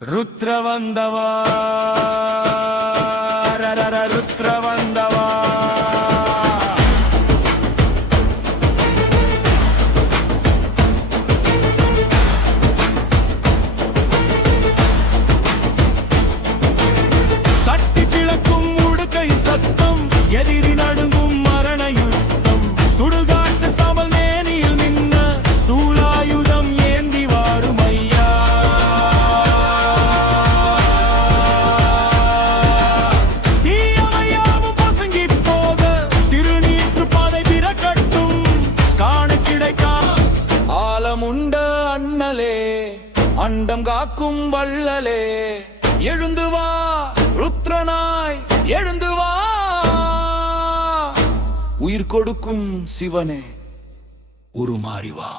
ருத்ரவந்தவா ருத்ரவந்தவா தட்டி கிழக்கும் உடுக்கை சத்தம் எதிரி நடுங்கும் மரண யுத்தம் சுடுகாட்டு சமல் நேனியில் நின்ன சூலாயுதம் ஏந்தி வாரும் ஐயா தீயமையாவும் பசங்கி போக திருநீற்று பாதை பிறக்கட்டும் காண கிடைக்கா ஆலமுண்ட அண்ணலே அண்டம் காக்கும் வள்ளலே எழுந்து வா ருத்ரனாய் எழுந்து வா உயிர் கொடுக்கும் சிவனே உருமாறி வா.